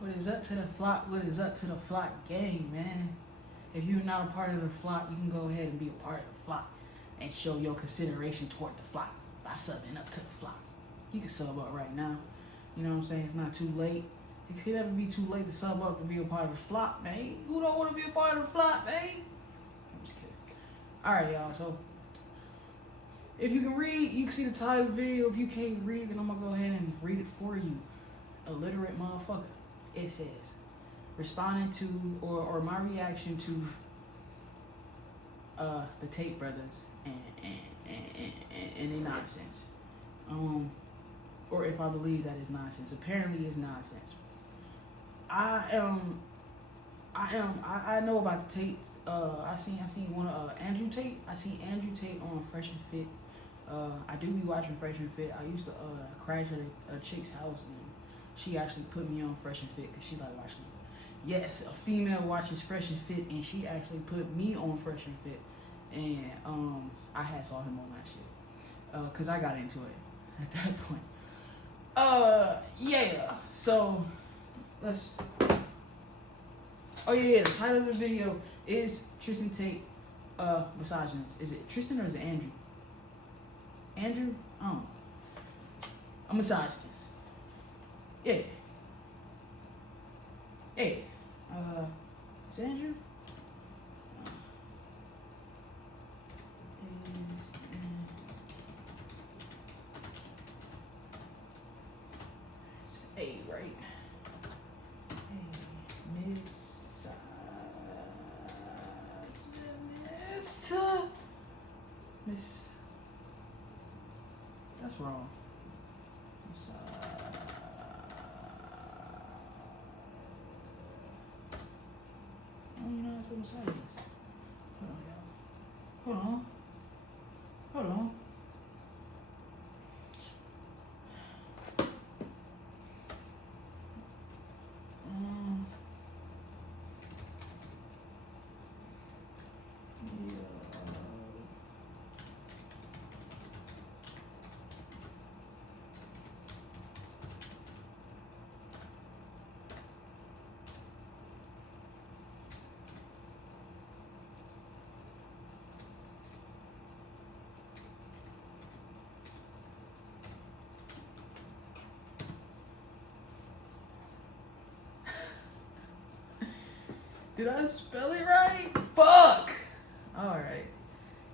What is up to the flock? What is up to the flock gang, man? If you're not a part of the flock, you can go ahead and be a part of the flock and show your consideration toward the flock by subbing up to the flock. You can sub up right now. You know what I'm saying? It's not too late. It could never be too late to sub up and be a part of the flock, man. Who don't want to be a part of the flock, man? I'm just kidding. Alright, y'all. So, if you can read, you can see the title of the video. If you can't read, then I'm going to go ahead and read it for you. Illiterate motherfucker. It says, responding to, or my reaction to the Tate brothers and their nonsense. Or if I believe that is nonsense. Apparently it's nonsense. I know about the Tates. I seen one of Andrew Tate. I seen Andrew Tate on Fresh and Fit. I do be watching Fresh and Fit. I used to crash at a chick's house, and she actually put me on Fresh and Fit because she like watching it. Yes, a female watches Fresh and Fit, and she actually put me on Fresh and Fit, and I had saw him on that shit because I got into it at that point. Yeah. So let's. Oh yeah. The title of the video is Tristan Tate, misogynist. Is it Tristan or is it Andrew? Andrew? I don't know. A misogynist. Yeah. Hey. Is it Andrew? It's A, right? A, misogynist. That's wrong. Oh, you know that's what misogynist is. Hold on, y'all. Hold on. Did I spell it right? Fuck! Alright.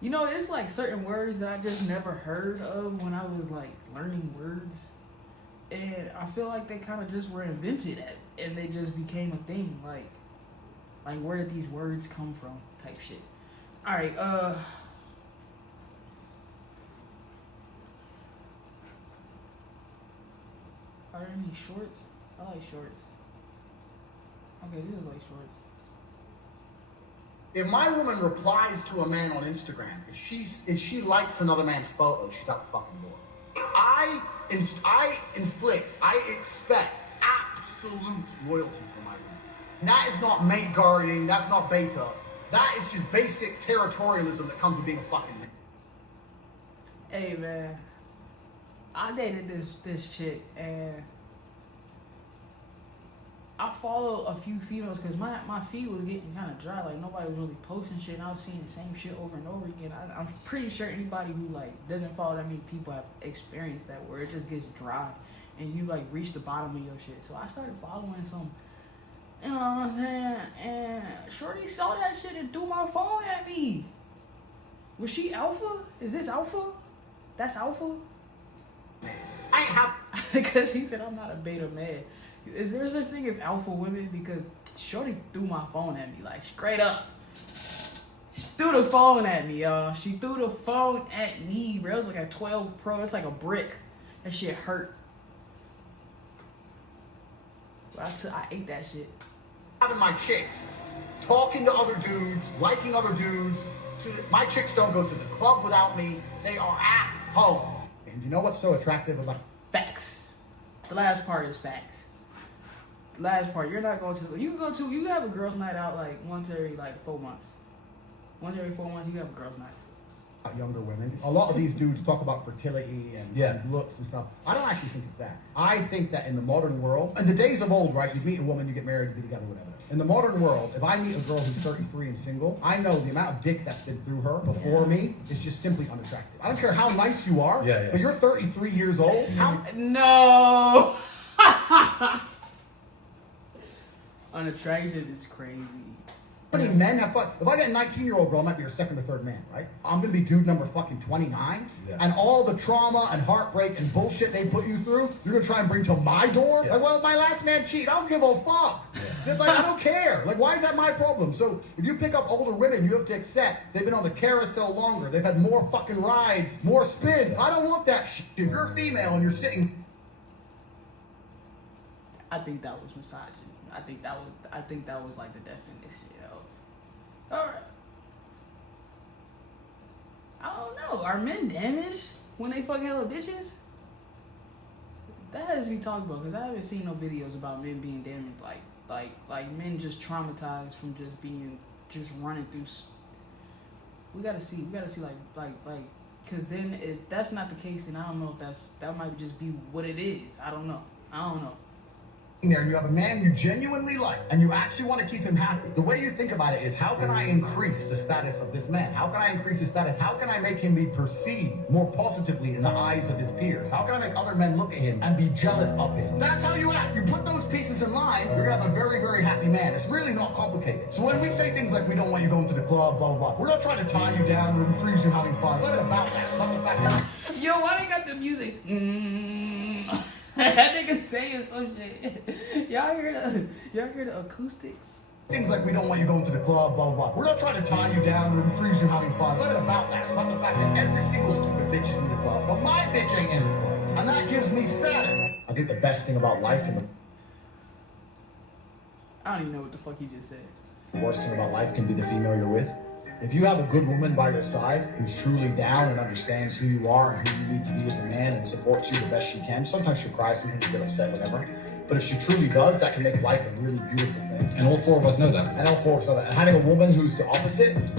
You know, it's like certain words that I just never heard of when I was like learning words. And I feel like they kind of just were invented and they just became a thing. Like where did these words come from type shit. Alright, are there any shorts? I like shorts. Okay, this is like shorts. If my woman replies to a man on Instagram, if she likes another man's photo, she's out the fucking door. I expect absolute loyalty from my woman. And that is not mate guarding, that's not beta. That is just basic territorialism that comes with being a fucking man. Hey man, I dated this chick and I follow a few females because my feed was getting kind of dry. Like nobody was really posting shit, and I was seeing the same shit over and over again. I'm pretty sure anybody who like doesn't follow that many people have experienced that, where it just gets dry and you like reach the bottom of your shit. So I started following some, you know what I'm saying? And shorty saw that shit and threw my phone at me. Was she alpha? Is this alpha? That's alpha? I ain't have Because he said I'm not a beta man. Is there such thing as alpha women? Because shorty threw my phone at me, like straight up. She threw the phone at me, y'all. She threw the phone at me, bro. It was like a 12 Pro. It's like a brick. That shit hurt. But I ate that shit. having my chicks talking to other dudes, liking other dudes. My chicks don't go to the club without me. They are at home. And you know what's so attractive about Facts. The last part is facts. The last part, you're not going to. You can have a girls' night out like once every like 4 months. Once every 4 months, you have a girls' night. younger women. A lot of these dudes talk about fertility and looks and stuff. I don't actually think it's that. I think that in the modern world, in the days of old, right, you meet a woman, you get married, you be together, whatever. In the modern world, if I meet a girl who's 33 and single, I know the amount of dick that's been through her before me is just simply unattractive. I don't care how nice you are, but you're 33 years old. No. Unattractive is crazy. How many men have fun? If I get a 19-year-old girl, I might be her second or third man, right? I'm gonna be dude number fucking 29, and all the trauma and heartbreak and bullshit they put you through, you're gonna try and bring to my door? Like, well, my last man cheated. I don't give a fuck. Like, I don't care. Like, why is that my problem? So if you pick up older women, you have to accept they've been on the carousel longer. They've had more fucking rides, more spin. I don't want that shit. If you're female and you're sitting, I think that was misogyny. I think that was like the definition of. All right. I don't know. Are men damaged when they fuck hella bitches? That has to be talked about because I haven't seen no videos about men being damaged. Like men just traumatized from just running through. We gotta see like because then if that's not the case, then I don't know if that might just be what it is. I don't know. there and you have a man you genuinely like and you actually want to keep him happy, the way you think about it is, how can I increase the status of this man? How can I increase his status? How can I make him be perceived more positively in the eyes of his peers? How can I make other men look at him and be jealous of him? That's how you act. You put those pieces in line, you're gonna have a very, very happy man. It's really not complicated. So when we say things like we don't want you going to the club, blah, blah, blah, we're not trying to tie you down or freeze you having fun. It's not about that. It's about the fact that... Yo, why they got the music? That nigga saying some shit. Y'all hear the acoustics? Things like we don't want you going to the club, blah, blah, blah. We're not trying to tie you down or freeze you having fun. It's not about that. It's about the fact that every single stupid bitch is in the club, but my bitch ain't in the club. And that gives me status. I think the best thing about life and I don't even know what the fuck he just said. the worst thing about life can be the female you're with. If you have a good woman by your side who's truly down and understands who you are and who you need to be as a man and supports you the best she can, sometimes she'll cry, sometimes she'll get upset, whatever. But if she truly does, that can make life a really beautiful thing. And all four of us know that. And all four of us know that. And having a woman who's the opposite,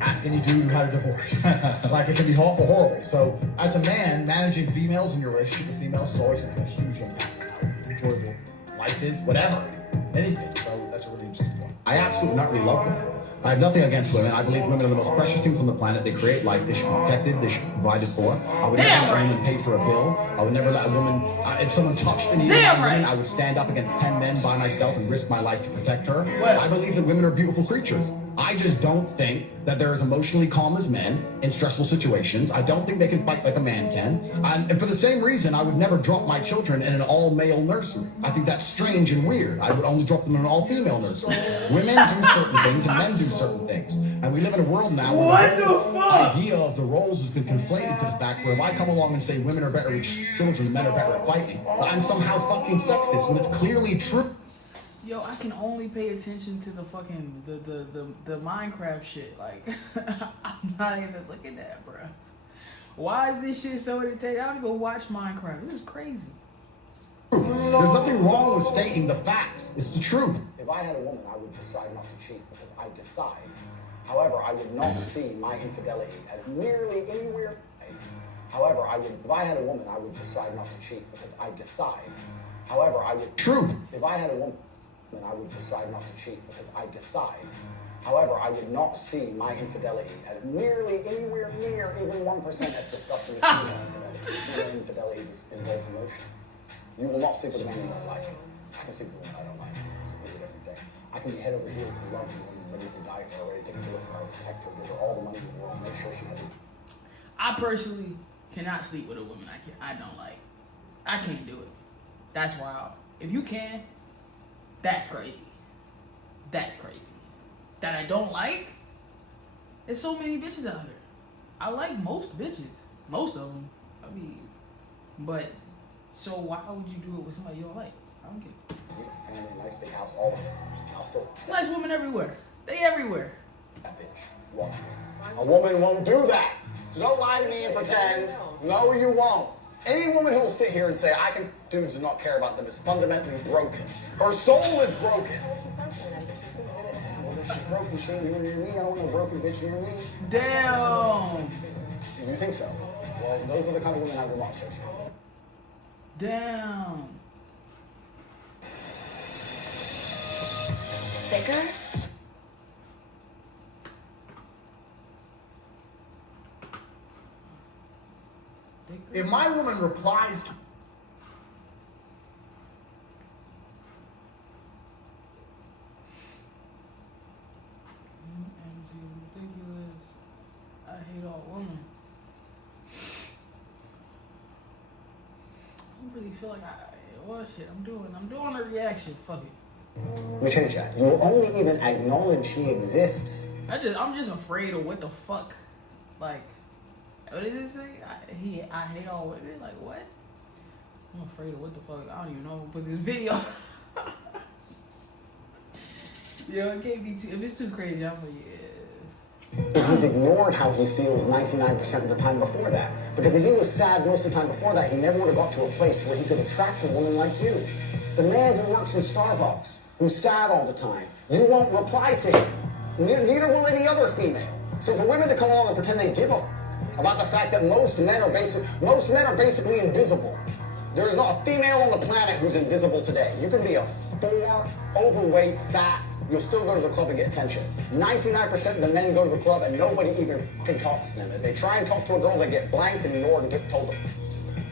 ask any dude who had a divorce. Like, it can be horrible, horrible. So as a man, managing females in your relationship with females is always going to have a huge impact on how enjoyable life is, whatever, anything. So that's a really interesting point. I absolutely not really love women. I have nothing against women. I believe women are the most precious things on the planet. They create life. They should be protected. They should be provided for. I would never let a woman pay for a bill. I would never let a woman, if someone touched any woman, I would stand up against 10 men by myself and risk my life to protect her. I believe that women are beautiful creatures. I just don't think that they're as emotionally calm as men in stressful situations. I don't think they can fight like a man can. And for the same reason, I would never drop my children in an all-male nursery. I think that's strange and weird. I would only drop them in an all-female nursery. Women do certain things and men do certain things. And we live in a world now where the idea of the roles has been conflated to the fact where if I come along and say women are better with children, men are better at fighting, that I'm somehow fucking sexist when it's clearly true. Yo, I can only pay attention to the fucking the Minecraft shit. Like, I'm not even looking at that, bruh. Why is this shit so entertaining? I don't even watch Minecraft. This is crazy. There's nothing wrong with stating the facts. It's the truth. If I had a woman, I would decide not to cheat because I decide. However, I would not see my infidelity as nearly anywhere. However, if I had a woman, I would decide not to cheat because I decide. However, Truth. If I had a woman, then I would decide not to cheat because I decide. However, I would not see my infidelity as nearly anywhere near even 1% as disgusting as female infidelity. Female infidelity involves emotion. You will not sleep with a man you don't like. I can sleep with a woman I don't like. It's a completely different thing. I can be head over heels in love with a woman, ready to die for her, ready to take care of her, protect her, give her all the money in the world, make sure she has it. I personally cannot sleep with a woman I don't like. I can't do it. That's wild. If you can, that's crazy. That's crazy. That I don't like? There's so many bitches out here. I like most bitches. Most of them. I mean, but, so why would you do it with somebody you don't like? I don't get it. Family, nice big house, all of it. I'll still... Nice women everywhere. They everywhere. That bitch. Watch me. A woman won't do that. So don't lie to me and pretend. No, you won't. Any woman who will sit here and say, I can dudes and not care about them is fundamentally broken. Her soul is broken. Well, then she's broken. She ain't near me. I don't want no broken bitch near me. Damn. You think so? Well, those are the kind of women I would want, Sergio. Damn. Thicker? If my woman replies to Ridiculous. I hate all women. I really feel like I'm doing a reaction. Fuck it. Let me change that. You will only even acknowledge he exists. I'm just afraid of what the fuck. Like, what does it say? I hate all women. Like what? I'm afraid of what the fuck. I don't even know. But this video. Yo, it can't be too. If it's too crazy, I'm like, yeah. And he's ignored how he feels 99% of the time before that. Because if he was sad most of the time before that, he never would have got to a place where he could attract a woman like you. The man who works in Starbucks, who's sad all the time, you won't reply to him. Neither will any other female. So for women to come along and pretend they give a about the fact that most men are basically invisible. There is not a female on the planet who's invisible today. You can be a 4, overweight, fat, you'll still go to the club and get attention. 99% of the men go to the club and nobody even fucking talks to them. If they try and talk to a girl, they get blanked and ignored and get told them.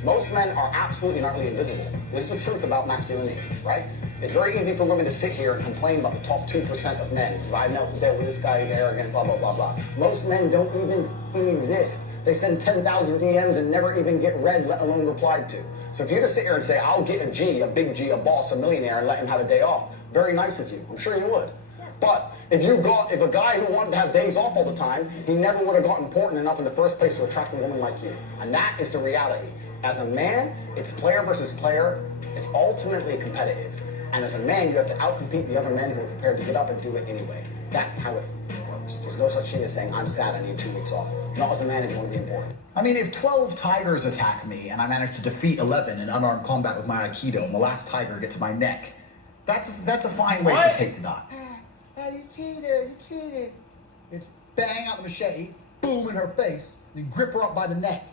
Most men are absolutely not really invisible. This is the truth about masculinity, right? It's very easy for women to sit here and complain about the top 2% of men. Because I know that this guy is arrogant, blah, blah, blah, blah. Most men don't even fucking exist. They send 10,000 DMs and never even get read, let alone replied to. So if you just sit here and say, I'll get a G, a big G, a boss, a millionaire, and let him have a day off, very nice of you. I'm sure you would. But if a guy who wanted to have days off all the time, he never would have got important enough in the first place to attract a woman like you. And that is the reality. As a man, it's player versus player. It's ultimately competitive. And as a man, you have to outcompete the other men who are prepared to get up and do it anyway. That's how it works. There's no such thing as saying, I'm sad, I need 2 weeks off. Not as a man if you want to be important. I mean, if 12 tigers attack me and I manage to defeat 11 in unarmed combat with my Aikido and the last tiger gets my neck, that's a fine way to take the dot. You cheated. It's bang out the machete, boom in her face, and grip her up by the neck.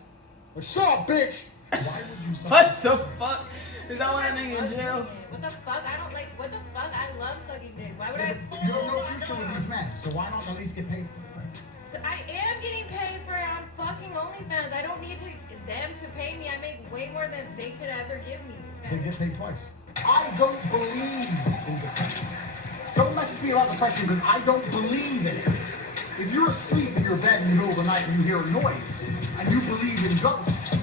What's up, bitch? Why would you say What the fuck? Is that why that nigga in jail? What the fuck? I don't like. What the fuck? I love sucking dick. Why would I? You have no future with these men, so why not at least get paid for it? I am getting paid for it on fucking OnlyFans. I don't need them to pay me. I make way more than they could ever give me. They get paid twice. I don't believe in depression. Don't message me about depression because I don't believe in it. If you're asleep in your bed in the middle of the night and you hear a noise and you believe in ghosts,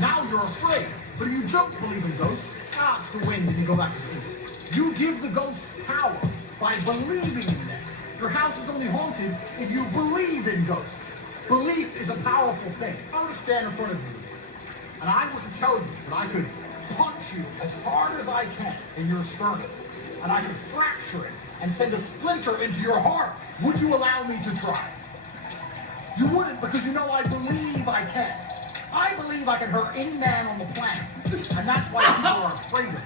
now you're afraid. But if you don't believe in ghosts, it's the wind and you go back to sleep. You give the ghosts power by believing in them. Your house is only haunted if you believe in ghosts. Belief is a powerful thing. I were to stand in front of you and I were to tell you that I could punch you as hard as I can in your sternum and I could fracture it and send a splinter into your heart, would you allow me to try? You wouldn't, because you know I believe I can. I believe I can hurt any man on the planet, and that's why people are afraid of me.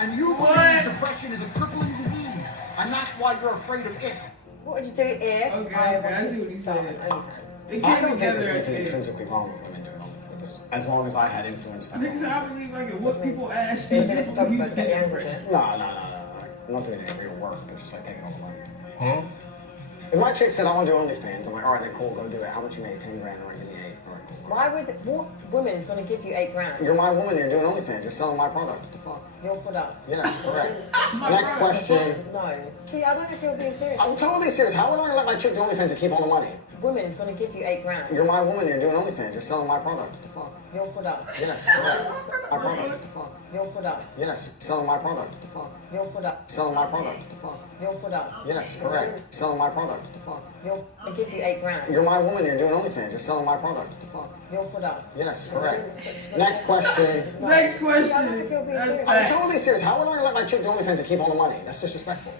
And you believe depression is a crippling disease, and that's why you're afraid of it. What would you do if I wanted to start an OnlyFans? It I came don't think together. there's anything intrinsically wrong with women doing OnlyFans, as long as I had influence. Niggas, I believe I can what people ask You're you. going to photographer to get the angry shit. No. I'm not doing any real work, but just like taking all the money. Huh? If my chick said, I want to do OnlyFans, I'm like, all right, then cool, go do it. How much you made? 10 grand, or give me 8. All right, cool. Why would, what woman is going to give you $8 grand? You're my woman, you're doing OnlyFans, you're selling my product. What the fuck? Your product? Yes, correct. My Next product. question. No. See, I don't know if you're being serious. I'm totally serious. How would I let my chick do OnlyFans and keep all the money? Woman is going to give you $8 grand. You're my woman, you're doing OnlyFans, you're selling my product. What the fuck? Your product? Yes, correct. My product. What the fuck? Your product? Yes, selling my product. What the fuck? Your product? Selling my product. What the fuck? Your product? Yes, correct. Selling my product. What the fuck? I give you $8 grand. You're my woman, you're doing OnlyFans, you're selling my product. What the fuck? Your product? Yes, correct. Next question. No. Next question. I don't know if you're being That's serious. I'm totally serious. How would I let my chick do OnlyFans and keep all the money? That's disrespectful.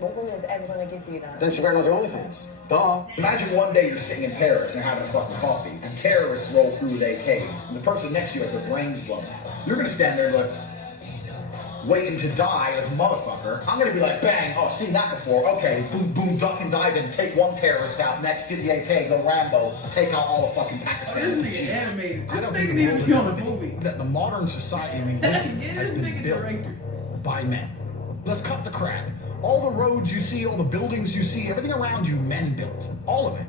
What woman is ever going to give you that? Then she better not do OnlyFans. Duh. Imagine one day you're sitting in Paris and having a fucking coffee, and terrorists roll through with AKs, and the person next to you has their brains blown out. You're gonna stand there and be like, waiting to die like a motherfucker. I'm gonna be like, bang, oh, seen that before. Okay, boom, boom, duck and dive in, take one terrorist out, next get the AK, go Rambo, take out all of fucking Pakistan. This nigga animated. This nigga need to be on a movie. That the modern society we live in Get has this been nigga built director. by men. Let's cut the crap. All the roads you see, all the buildings you see, everything around you, men built. All of it.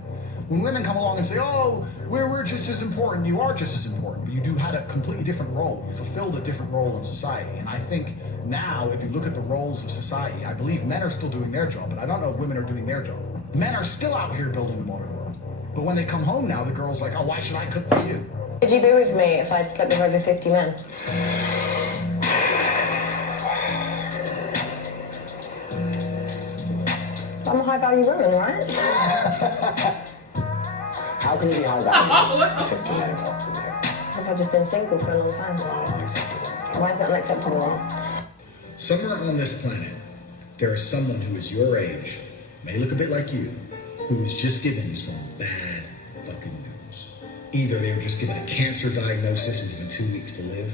When women come along and say, oh, we're just as important, you are just as important, but you do had a completely different role. You fulfilled a different role in society. And I think now, if you look at the roles of society, I believe men are still doing their job, but I don't know if women are doing their job. Men are still out here building the modern world. But when they come home now, the girl's like, oh, why should I cook for you? Would you be with me if I'd slept with over 50 men? I'm a high value woman, right? How can you be high value? Have I just been single for a long time? Why is it unacceptable? Somewhere on this planet, there is someone who is your age, may look a bit like you, who was just given some bad fucking news. Either they were just given a cancer diagnosis and given 2 weeks to live,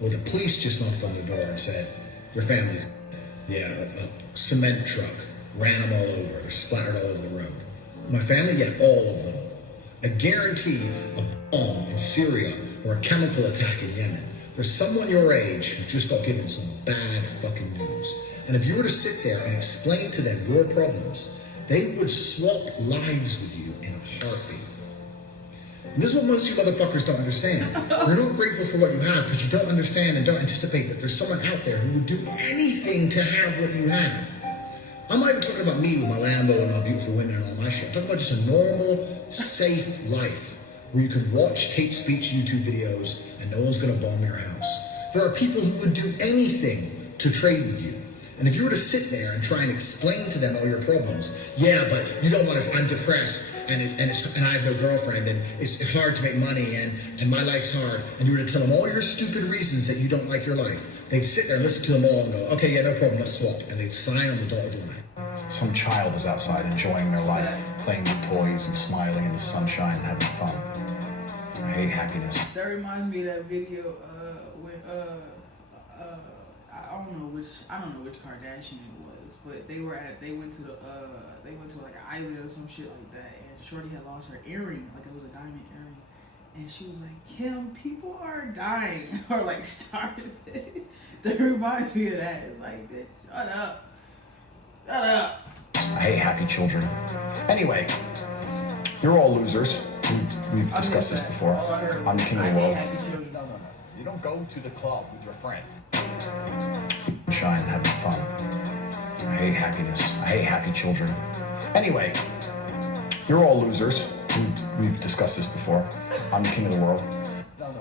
or the police just knocked on the door and said, your family's a cement truck ran them all over. They're splattered all over the road. My family, all of them. I guarantee a bomb in Syria or a chemical attack in Yemen. There's someone your age who just got given some bad fucking news. And if you were to sit there and explain to them your problems, they would swap lives with you in a heartbeat. And this is what most of you motherfuckers don't understand. You're not grateful for what you have because you don't understand and don't anticipate that there's someone out there who would do anything to have what you have. I'm not even talking about me with my Lambo and my beautiful women and all my shit. I'm talking about just a normal, safe life where you can watch Tate speech YouTube videos and no one's gonna bomb your house. There are people who would do anything to trade with you. And if you were to sit there and try and explain to them all your problems, but you don't want to, I'm depressed and I have no girlfriend and it's hard to make money and my life's hard, and you were to tell them all your stupid reasons that you don't like your life, they'd sit there and listen to them all and go, okay, yeah, no problem, let's swap. And they'd sign on the dotted line. Some child is outside enjoying their life, playing with toys and smiling in the sunshine and having fun. I hate happiness. That reminds me of that video when I don't know which Kardashian it was, but they went to like an island or some shit like that, and Shorty had lost her earring, like it was a diamond earring, and she was like, Kim, people are dying or like starving. That reminds me of that. It's like, bitch, shut up. I hate happy children. Anyway, you're all losers. We've discussed this before. I'm the king of the world. No. You don't go to the club with your friends. Shine, having fun. I hate happiness. I hate happy children. Anyway, you're all losers. We've discussed this before. I'm the king of the world. No.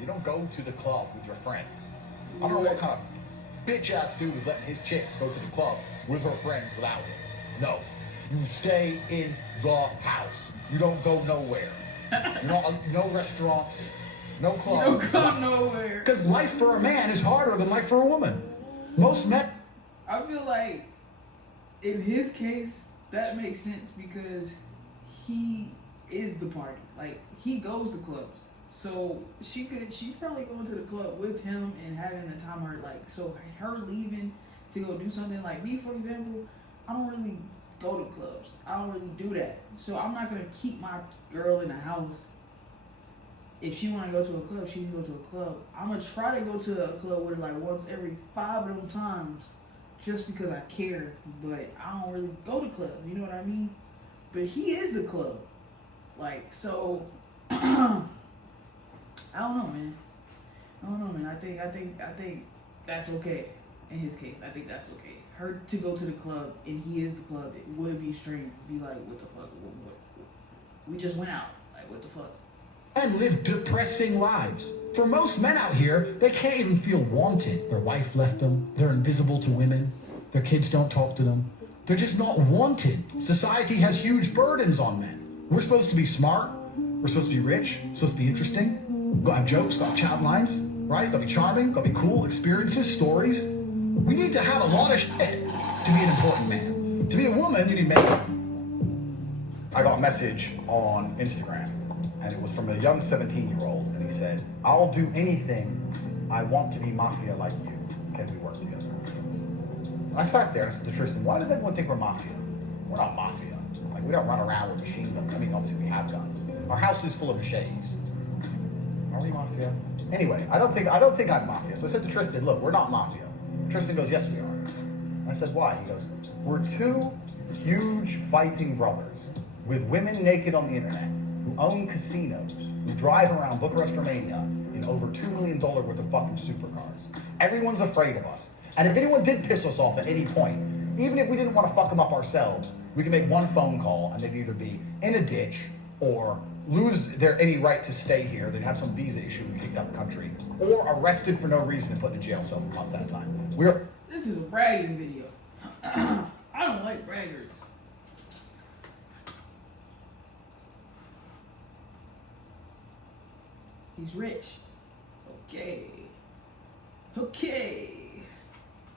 You don't go to the club with your friends. I don't know what kind of bitch-ass dude is letting his chicks go to the club with her friends without him. No. You stay in the house. You don't go nowhere. No restaurants, no clubs. You don't go nowhere. Because life for a man is harder than life for a woman. Most men... I feel like, in his case, that makes sense because he is the party. Like, he goes to clubs. So she's probably going to the club with him and having the time her, like, so her leaving to go do something, like me, for example, I don't really go to clubs. I don't really do that. So I'm not going to keep my girl in the house. If she want to go to a club, she can go to a club. I'm going to try to go to a club with her like once every 5 of them times just because I care. But I don't really go to clubs. You know what I mean? But he is the club. Like, so, I don't know, man. I think that's okay in his case. I think that's okay. Her to go to the club and he is the club, it would be strange. Be like, what the fuck? What? We just went out. Like, what the fuck? And live depressing lives. For most men out here, they can't even feel wanted. Their wife left them. They're invisible to women. Their kids don't talk to them. They're just not wanted. Society has huge burdens on men. We're supposed to be smart. We're supposed to be rich. We're supposed to be interesting. Gotta have jokes, gotta have chat lines, right? Gotta be charming, gotta be cool, experiences, stories. We need to have a lot of shit to be an important man. To be a woman, you need makeup. I got a message on Instagram, and it was from a young 17-year-old, and he said, I'll do anything. I want to be mafia like you. can we work together? And I sat there and I said to Tristan, why does everyone think we're mafia? We're not mafia. Like, we don't run around with machine guns. I mean, obviously we have guns. Our house is full of machetes. Are we mafia? Anyway, I don't think I'm mafia. So I said to Tristan, look, we're not mafia. Tristan goes, yes, we are. And I said, why? He goes, we're two huge fighting brothers with women naked on the internet who own casinos, who drive around Bucharest, Romania in over $2 million worth of fucking supercars. Everyone's afraid of us. And if anyone did piss us off at any point, even if we didn't want to fuck them up ourselves, we could make one phone call and they'd either be in a ditch or lose their any right to stay here. They'd have some visa issue and be kicked out of the country, or arrested for no reason and put in a jail cell for months at a time. This is a bragging video. I don't like braggers. He's rich. Okay.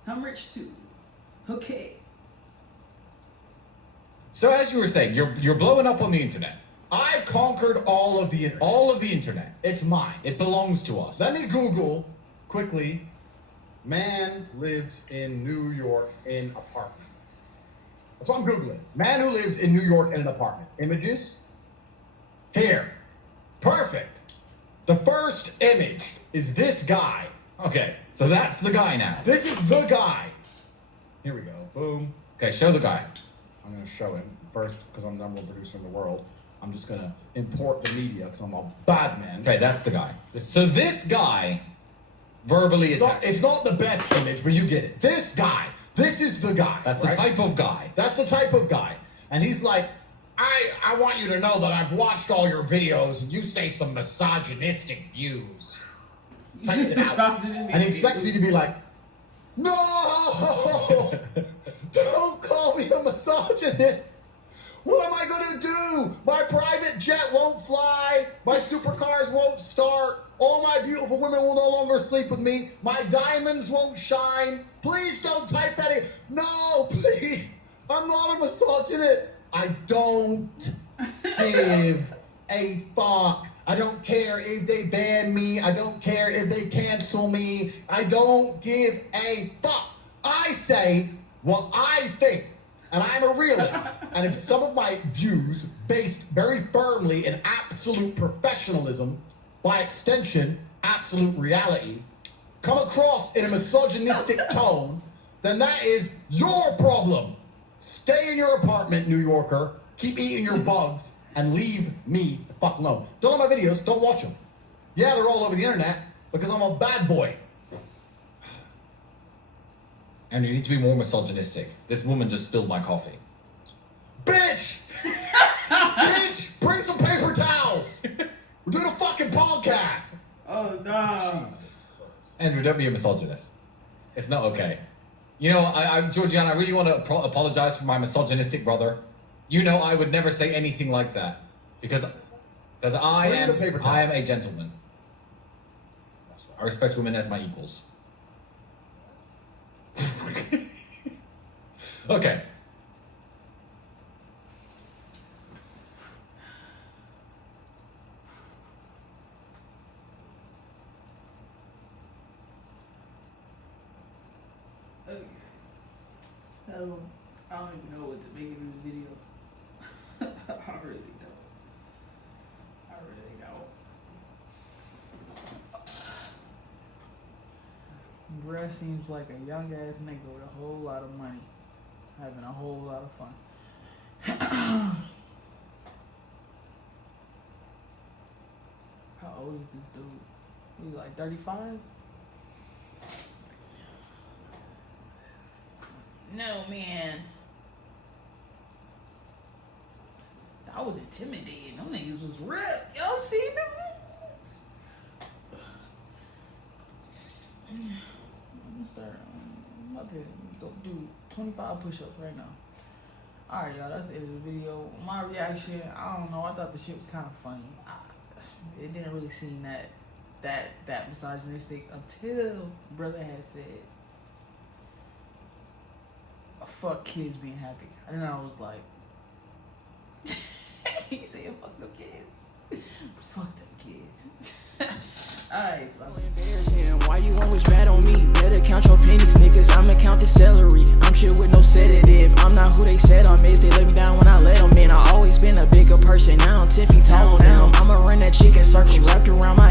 I'm rich too. Okay. So as you were saying, you're blowing up on the internet. I've conquered all of the internet. All of the internet. It's mine. It belongs to us. Let me Google quickly. Man lives in New York in apartment. That's what I'm Googling. Man who lives in New York in an apartment. Images. Here. Perfect. The first image is this guy. Okay, so that's the guy now. This is the guy. Here we go. Boom. Okay, show the guy. I'm going to show him first because I'm the number one producer in the world. I'm just going to import the media because I'm a bad man. Okay, that's the guy. So this guy verbally attacks. It's not the best image, but you get it. This guy. This is the guy. That's the type of guy. That's the type of guy. And he's like, I want you to know that I've watched all your videos and you say some misogynistic views. Types it out. And he expects me to be like, no! Don't call me a misogynist! What am I gonna do? My private jet won't fly. My supercars won't start. All my beautiful women will no longer sleep with me. My diamonds won't shine. Please don't type that in. No, please. I'm not a misogynist. I don't give a fuck. I don't care if they ban me. I don't care if they cancel me. I don't give a fuck. I say what I think. And I'm a realist. And if some of my views, based very firmly in absolute professionalism, by extension, absolute reality, come across in a misogynistic tone, then that is your problem. Stay in your apartment, New Yorker. Keep eating your bugs and leave me the fuck alone. Don't know my videos, don't watch them. Yeah, they're all over the internet because I'm a bad boy. And you need to be more misogynistic. This woman just spilled my coffee. Bitch! Bitch! Bring some paper towels! We're doing a fucking podcast! Oh, no. Andrew, don't be a misogynist. It's not okay. You know, Georgiana, I really want to apologize for my misogynistic brother. You know I would never say anything like that. Because I am a gentleman. I respect women as my equals. Okay. I don't even know what to make of this video. I really don't. I really don't. Bruh seems like a young ass nigga with a whole lot of money, having a whole lot of fun. How old is this dude? He's like 35? No, man. I was intimidated. Them niggas was ripped. Y'all see them? I'm about to go do 25 push-ups right now. Alright, y'all, that's the end of the video. My reaction, I don't know. I thought the shit was kind of funny. It didn't really seem that misogynistic until brother had said, fuck kids being happy. And then I was like, he said fuck them kids. Fuck them kids. Alright, fuck. Why you always rat on me? Better count your pennies, niggas. I'ma count the celery. I'm shit with no sedative. I'm not who they said I'm is. They let me down when I let them in. I always been a bigger person. Now I'm 10 feet tall now. I'ma run that chicken circle wrapped around my